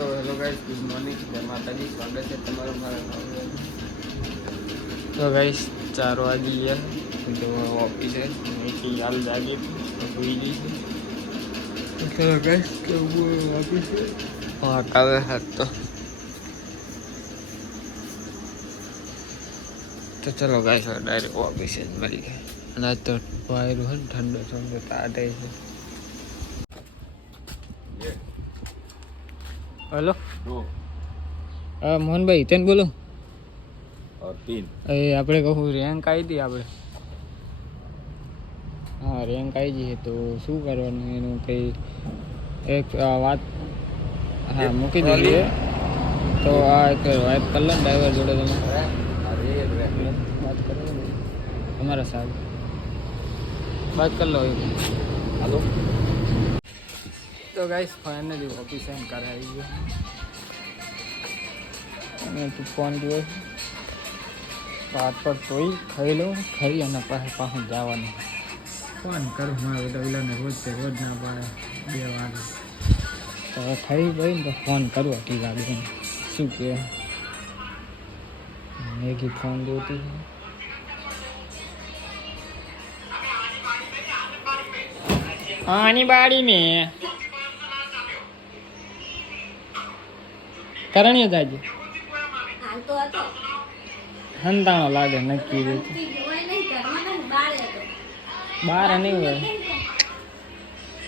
તો hello guys, good morning. જય માતાજી. સ્વાગત છે તમારું મારા નવા. તો ગાઈસ 4 વાગી ગયા તો ઓફિસે મેથી હાલ જાગી સુઈ ગઈ છે. ચલો ગાઈસ, કેવું ઓફિસે કાલે હતો તો ચલો ગાઈસ ડાયરેક્ટ ઓફિસે જ મળી ગયા. અને આજ તો વાયરું હોય ને ઠંડો ઠંડો તાટે છે. हेलो मोहनभाई तेन बोलो और 3 આપણે કહું રેન્ક આવી હતી આપણે. હા રેન્ક આવી જઈએ તો શું કરવાનું એનું કંઈ એક વાત હા મૂકી દઈએ. તો આ એક વાત કરી લો ને ડ્રાઈવર જોડે તમે વાત કરો તમારા સાહેબ વાત કરી લો. हेलो તો ગાઈસ ફાઇનલી ઓફિસ એમ કરાવી ગયો અને તું ફોન જોયો રાત પર તોય ખાઈ લઉં, ખાઈ અને પાછું જવાનું ફોન કરું. મારે બધા ઓલાને રોજ ના પાડે 2 વાગે તો હવે ખાઈ ગઈ ને તો ફોન કરું. આટલી વાગે શું કહે મેગી ફોન જોતી આની બાડી મેં કરણીય જાજે હંતાણો લાગે નક્કી રીતે બાર નહીં હોય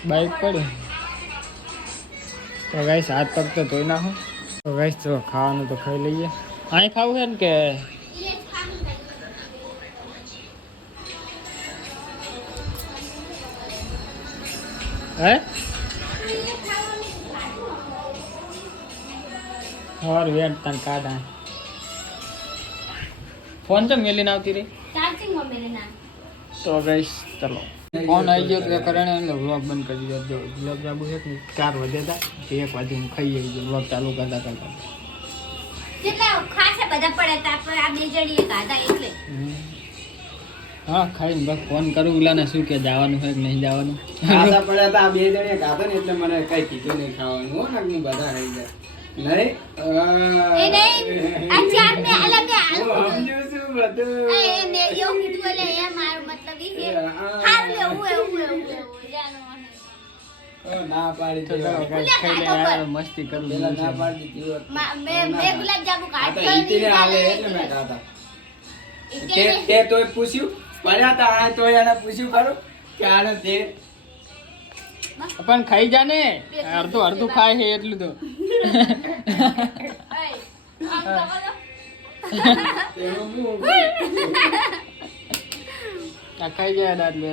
બાઈક પડે તો ગાઈસ હાથ પગ તો ધોઈ નાખો. તો ગાઈસ તો ખાવાનું તો ખાઈ લઈએ. અહીં ખાવું છે ને કે હે और वेट तन काढा फोन तो मेली नावती रे चार्जिंग में मेरे ना. तो गाइस चलो फोन आई गयो तो करणे એટલે વ્લોગ બંધ કરી દીધો. વ્લોગ જાબુ છે ને 4 વાગે હતા 1 વાગે હું ખાઈ ગયો. વ્લોગ ચાલુ કરતા કેટલા ખાસા બધા પડ્યા તા પર આ બે જણીએ ખાધા એટલે હા ખાઈને બસ ફોન કરું ઉલાને શું કે જવાનું છે કે નહીં જવાનું. ખાધા પડ્યા હતા બે જણે ખાધા ને એટલે મને કઈ કીધું નહીં ખાવાનું. હો નાકની બધા રહી ગયા નહીં એ નહીં આ ચાર મે અલગ મે સમજુ છું બધું. એ મે યો કીધું એટલે એ મારો મતલબ ઈ છે હાર લે હું જાનો ના પાડી તો ખાઈ લે યાર મસ્તી કરું. પેલા ના પાડી દીધી મે ગુલાબ જામુ આ કાઢ તો ઈતીને આલે એટલે મેં ખાધા. તે તોય પૂછ્યું પડ્યા તા આ તોય એને પૂછ્યું ખરું કે આને તે પણ ખાઈ જા ને અડધું અડધું ખાય છે એટલું તો આ ખાઈ જાય દાદ લે.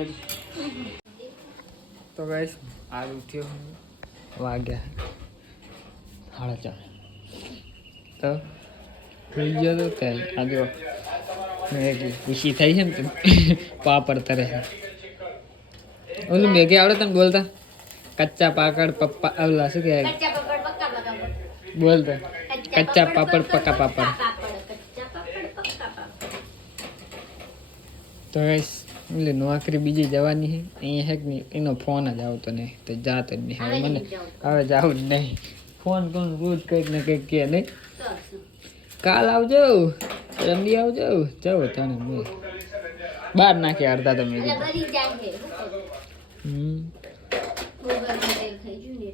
તો ગાઈસ આ ઉઠ્યો વાગ્યા 4:30 તો થઈ ગયો તો ત્યાં આજો મેગી ખુશી થઈ છે ને તું પાપડ તરે છે. ઓલું મેગી આવડે તને બોલતા કચ્ચા પાપડ પપ્પા ઓલા શું કહેવાય કચ્ચા પકડ પક્કા પક્કા બોલતા કચ્ચા પાપડ પક્કા પાપડ. કચ્ચા પાપડ પક્કા પાપડ. તો ગાઈસ ઓલી નોકરી બીજી જવાની છે અહીંયા હેક નહીં એનો ફોન જ આવતો નહીં તો જાત જ નહીં. હવે મને હવે જાવું જ નહીં. ફોન કોણ રોજ કંઈક ને કંઈક કહે નહીં કાલ આવજો રમી આવજો જાઓ તને મેં બહાર નાખી અડધા તમે એટલે બરી જાય છે ગોગલ તેલ ખાઈ જુ ને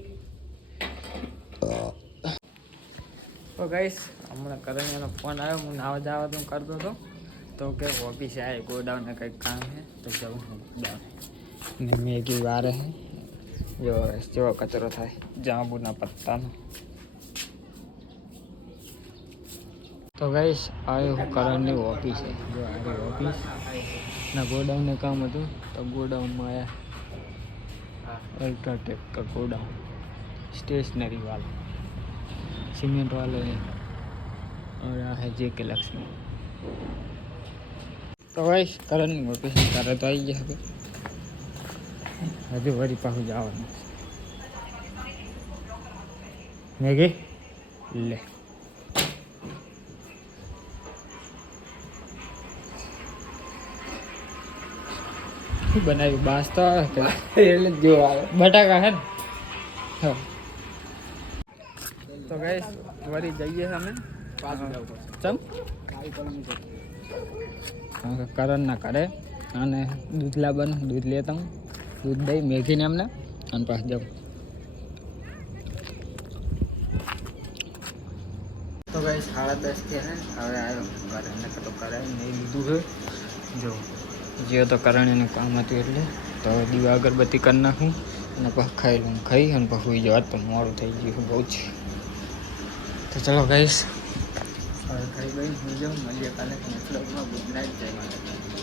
તો ગાઈસ હમણાં કરણીયાનો ફોન આવ્યો. હું નાવા જવા તો કરતો હતો તો કે ઓફિસે આવે ગોડાઉનને કંઈક કામ છે તો જવું હું ગોડાઉન ને મેગી વારે છે જો જેવો કચરો થાય જાંબુના પત્તાનો. તો ગાઈસ આવ્યો હું કરણની ઓફિસે. જો આવી ઓફિસ ના ગોડાઉનને કામ હતું તો ગોડાઉનમાં આવ્યા. અલ્ટ્રાટેક का गोडाउन स्टेशनरी वाला सीमेंट वाले हैं और यहाँ है JK लक्ष्मी. तो गाइस करण ऑफिस करे तो आई गया हजू वरी पाहु जवान मैगी ले बनावी बास तो એટલે જો આવે બટાકા હે ને હા તો ગઈસ વળી જઈએ અમે પાછું જવું પડશે ચમ કાઈ કોલમ છે કરણ ના કરે અને દૂધ લાવવાનું દૂધ લેતા હું દૂધ દઈ મેઘીને એમને અને પાછું જાઉં તો ભાઈ 10:30 થયા હવે આવ્યો કરણ તો કરાય નહીં લીધું છે જો જે તો કરણ એનું કામ હતું એટલે તો દીવા અગરબત્તી કરી નાખું અને પછી ખાઈ લઉં ખાઈ અને પછી હોઈ જવા તો મોડું થઈ ગયું બહુ જ તો ચલો ગાઈસ હવે ખાઈ ગઈ હોઈ જાઉં મળીએ કાલે નેક્સ્ટ વ્લોગમાં ગુડ નાઇટ જય માતા